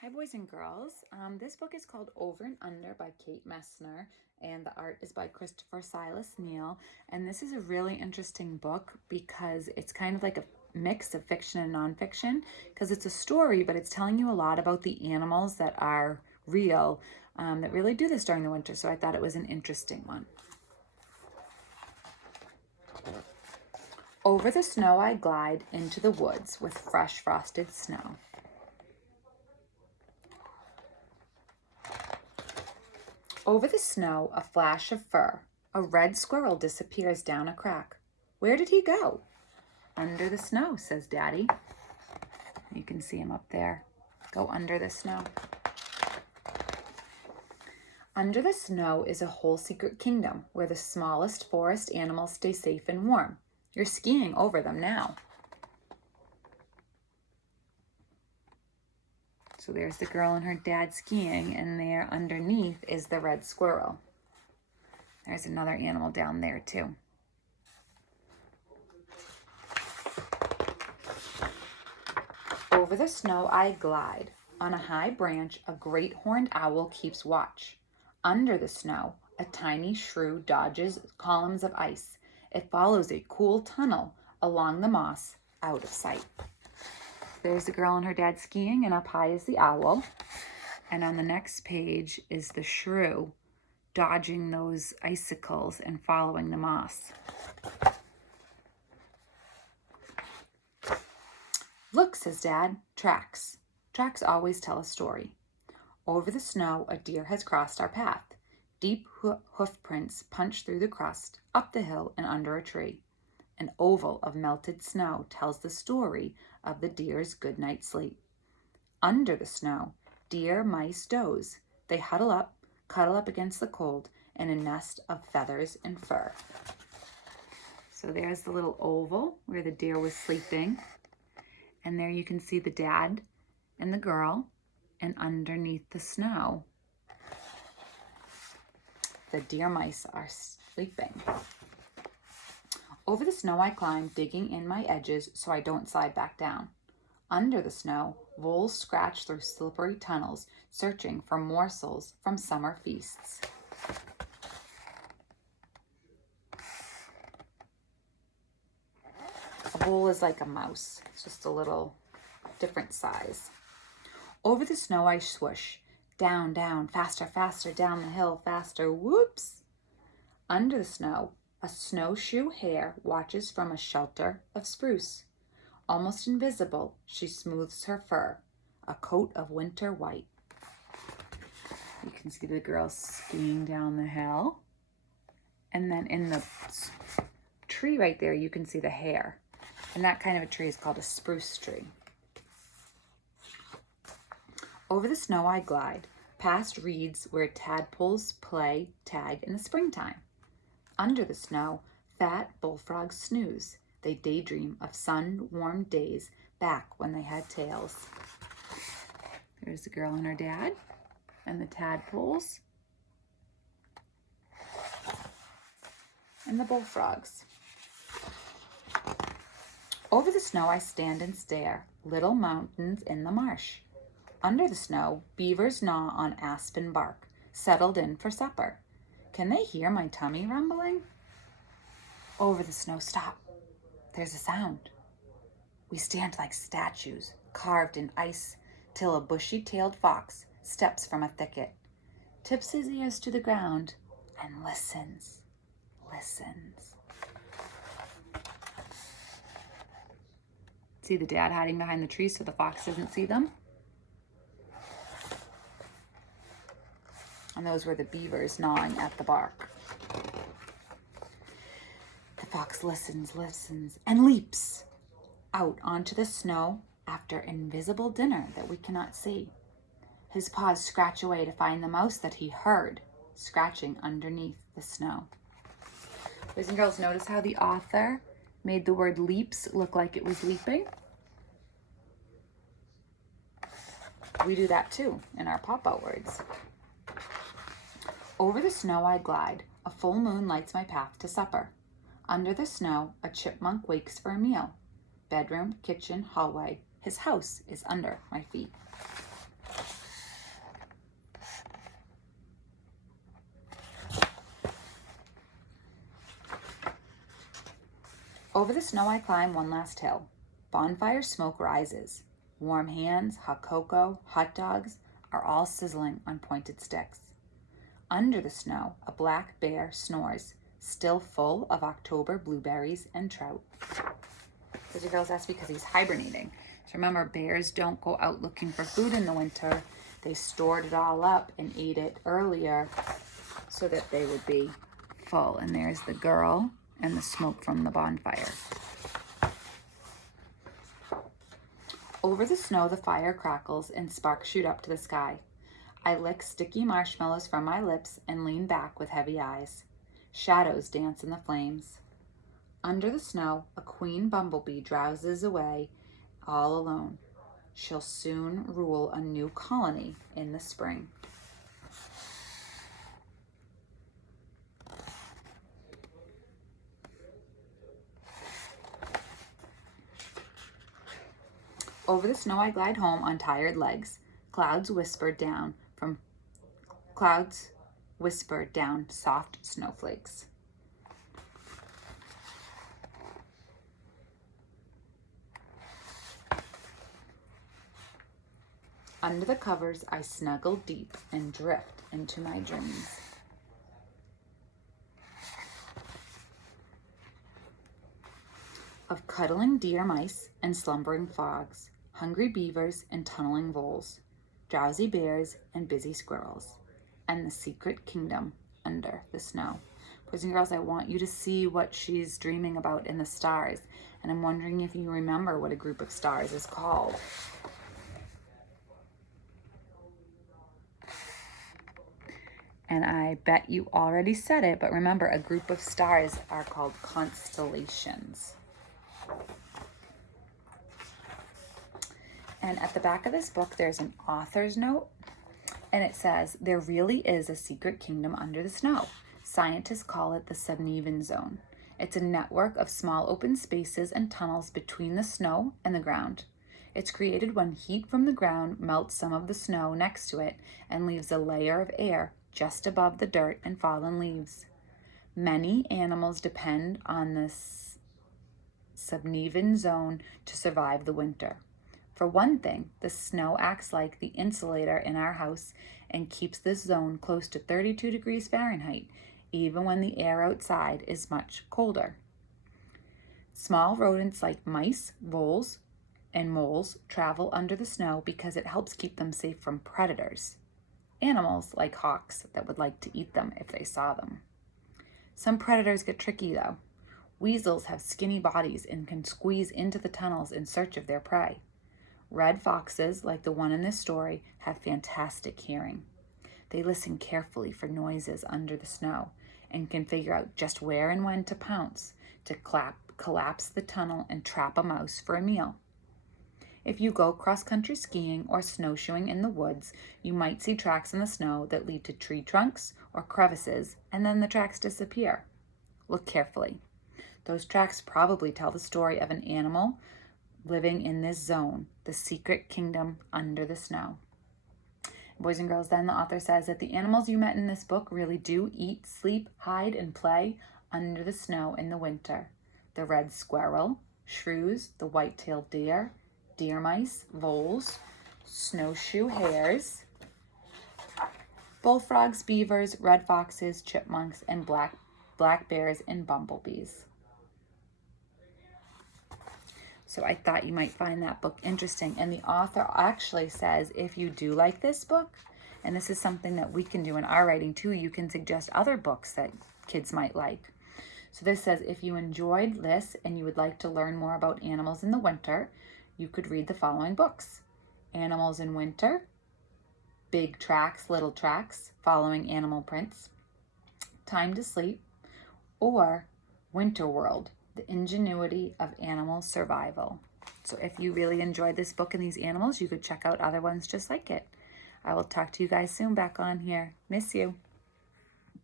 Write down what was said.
Hi, boys and girls. This book is called Over and Under by Kate Messner, and the art is by Christopher Silas Neal. And this is a really interesting book because it's kind of like a mix of fiction and nonfiction, because it's a story, but it's telling you a lot about the animals that are real, that really do this during the winter. So I thought it was an interesting one. Over the snow I glide into the woods with fresh frosted snow. Over the snow, a flash of fur. A red squirrel disappears down a crack. Where did he go? Under the snow, says Daddy. You can see him up there. Go under the snow. Under the snow is a whole secret kingdom where the smallest forest animals stay safe and warm. You're skiing over them now. So there's the girl and her dad skiing, and there underneath is the red squirrel. There's another animal down there too. Over the snow I glide. On a high branch, a great horned owl keeps watch. Under the snow, a tiny shrew dodges columns of ice. It follows a cool tunnel along the moss, out of sight. There's the girl and her dad skiing, and up high is the owl. And on the next page is the shrew dodging those icicles and following the moss. Look, says Dad, tracks. Tracks always tell a story. Over the snow, a deer has crossed our path. Deep hoof prints punch through the crust, up the hill and under a tree. An oval of melted snow tells the story of the deer's good night's sleep. Under the snow, deer, mice doze. They cuddle up against the cold in a nest of feathers and fur. So there's the little oval where the deer was sleeping. And there you can see the dad and the girl, and underneath the snow, the deer mice are sleeping. Over the snow I climb, digging in my edges so I don't slide back down. Under the snow, voles scratch through slippery tunnels, searching for morsels from summer feasts. A vole is like a mouse. It's just a little different size. Over the snow I swoosh. Down, down, faster, faster, down the hill, faster, whoops. Under the snow, a snowshoe hare watches from a shelter of spruce. Almost invisible, she smooths her fur, a coat of winter white. You can see the girl skiing down the hill. And then in the tree right there, you can see the hare. And that kind of a tree is called a spruce tree. Over the snow I glide, past reeds where tadpoles play tag in the springtime. Under the snow, fat bullfrogs snooze. They daydream of sun-warmed days back when they had tails. There's the girl and her dad and the tadpoles and the bullfrogs. Over the snow I stand and stare, little mountains in the marsh. Under the snow, beavers gnaw on aspen bark, settled in for supper. Can they hear my tummy rumbling? Over the snow, stop. There's a sound. We stand like statues, carved in ice, till a bushy-tailed fox steps from a thicket, tips his ears to the ground, and listens. See the dad hiding behind the trees so the fox doesn't see them? And those were the beavers gnawing at the bark. The fox listens, and leaps out onto the snow after invisible dinner that we cannot see. His paws scratch away to find the mouse that he heard scratching underneath the snow. Boys and girls, notice how the author made the word leaps look like it was leaping? We do that too in our pop-out words. Over the snow I glide. A full moon lights my path to supper. Under the snow, a chipmunk wakes for a meal. Bedroom, kitchen, hallway. His house is under my feet. Over the snow I climb one last hill. Bonfire smoke rises. Warm hands, hot cocoa, hot dogs are all sizzling on pointed sticks. Under the snow, a black bear snores, still full of October blueberries and trout. Boys and girls, that's because he's hibernating. So remember, bears don't go out looking for food in the winter. They stored it all up and ate it earlier so that they would be full. And there's the girl and the smoke from the bonfire. Over the snow, the fire crackles and sparks shoot up to the sky. I lick sticky marshmallows from my lips and lean back with heavy eyes. Shadows dance in the flames. Under the snow, a queen bumblebee drowses away all alone. She'll soon rule a new colony in the spring. Over the snow I glide home on tired legs. Clouds whisper down soft snowflakes. Under the covers, I snuggle deep and drift into my dreams. Of cuddling deer mice and slumbering frogs, hungry beavers and tunneling voles, drowsy bears and busy squirrels, and the secret kingdom under the snow. Boys and girls, I want you to see what she's dreaming about in the stars, and I'm wondering if you remember what a group of stars is called. And I bet you already said it, but remember, a group of stars are called constellations. And at the back of this book, there's an author's note, and it says, there really is a secret kingdom under the snow. Scientists call it the Subneven Zone. It's a network of small open spaces and tunnels between the snow and the ground. It's created when heat from the ground melts some of the snow next to it and leaves a layer of air just above the dirt and fallen leaves. Many animals depend on this Subneven Zone to survive the winter. For one thing, the snow acts like the insulator in our house and keeps this zone close to 32 degrees Fahrenheit, even when the air outside is much colder. Small rodents like mice, voles, and moles travel under the snow because it helps keep them safe from predators. Animals like hawks that would like to eat them if they saw them. Some predators get tricky though. Weasels have skinny bodies and can squeeze into the tunnels in search of their prey. Red foxes, like the one in this story, have fantastic hearing. They listen carefully for noises under the snow and can figure out just where and when to pounce to collapse the tunnel and trap a mouse for a meal. If you go cross-country skiing or snowshoeing in the woods, you might see tracks in the snow that lead to tree trunks or crevices, and then the tracks disappear. Look carefully. Those tracks probably tell the story of an animal living in this zone, the secret kingdom under the snow. Boys and girls, then the author says that the animals you met in this book really do eat, sleep, hide, and play under the snow in the winter. The red squirrel, shrews, the white-tailed deer, deer mice, voles, snowshoe hares, bullfrogs, beavers, red foxes, chipmunks, and black bears and bumblebees. So I thought you might find that book interesting. And the author actually says, if you do like this book, and this is something that we can do in our writing too, you can suggest other books that kids might like. So this says, if you enjoyed this and you would like to learn more about animals in the winter, you could read the following books: Animals in Winter, Big Tracks, Little Tracks, Following Animal Prints, Time to Sleep, or Winter World, The Ingenuity of Animal Survival. So if you really enjoyed this book and these animals, you could check out other ones just like it. I will talk to you guys soon back on here. Miss you.